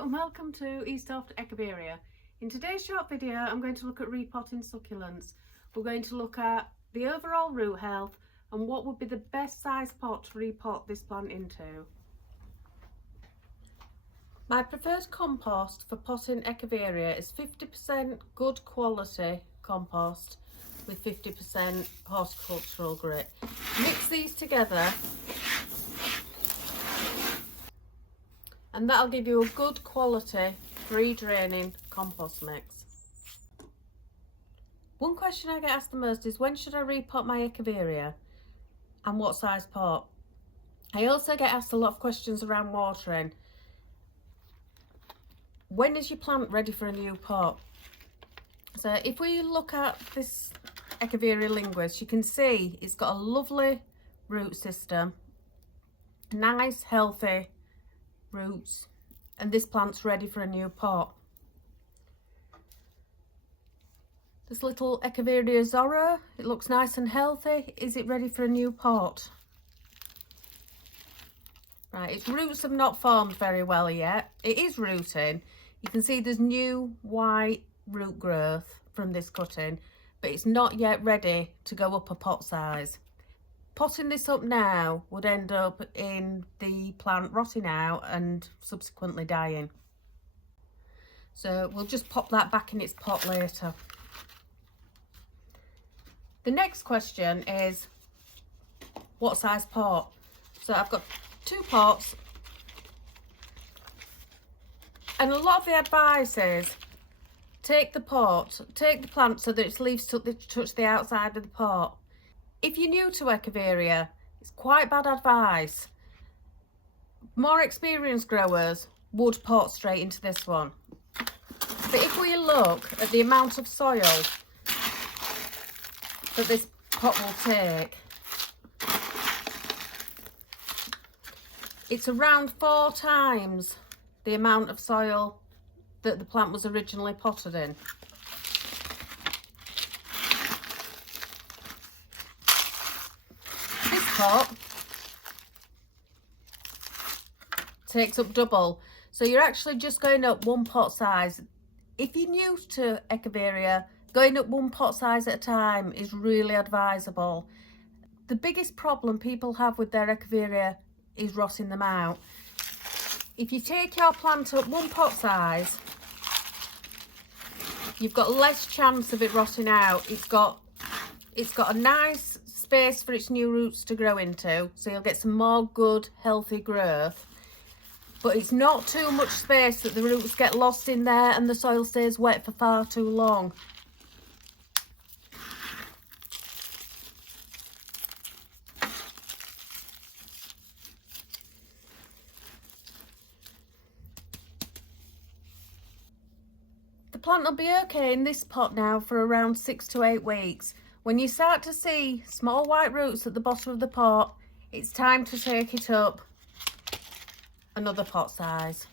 Hello and welcome to Easthoft Echeveria. In today's short video I'm going to look at repotting succulents. We're going to look at the overall root health and what would be the best size pot to repot this plant into. My preferred compost for potting Echeveria is 50% good quality compost with 50% horticultural grit. Mix these together and that'll give you a good quality free draining compost mix. One question I get asked the most is when should I repot my Echeveria and what size pot? I also get asked a lot of questions around watering. When is your plant ready for a new pot? So if we look at this Echeveria linguis, you can see it's got a lovely root system, nice healthy roots, and this plant's ready for a new pot. This little Echeveria Zorro, it looks nice and healthy. Is it ready for a new pot? Right, its roots have not formed very well yet. It is rooting. You can see there's new white root growth from this cutting, but it's not yet ready to go up a pot size. Potting this up now would end up in the plant rotting out and subsequently dying. So we'll just pop that back in its pot later. The next question is what size pot? So I've got two pots, and a lot of the advice is take the plant so that its leaves touch the outside of the pot. If you're new to Echeveria, it's quite bad advice. More experienced growers would pot straight into this one. But if we look at the amount of soil that this pot will take, it's around 4 times the amount of soil that the plant was originally potted in. Pot takes up double, so you're actually just going up one pot size. If you're new to Echeveria, going up one pot size at a time is really advisable. The biggest problem people have with their Echeveria is rotting them out. If you take your plant up one pot size, you've got less chance of it rotting out. It's got a nice space for its new roots to grow into, so you'll get some more good healthy growth, but it's not too much space that the roots get lost in there and the soil stays wet for far too long. The plant will be okay in this pot now for around 6 to 8 weeks. When you start to see small white roots at the bottom of the pot, it's time to take it up another pot size.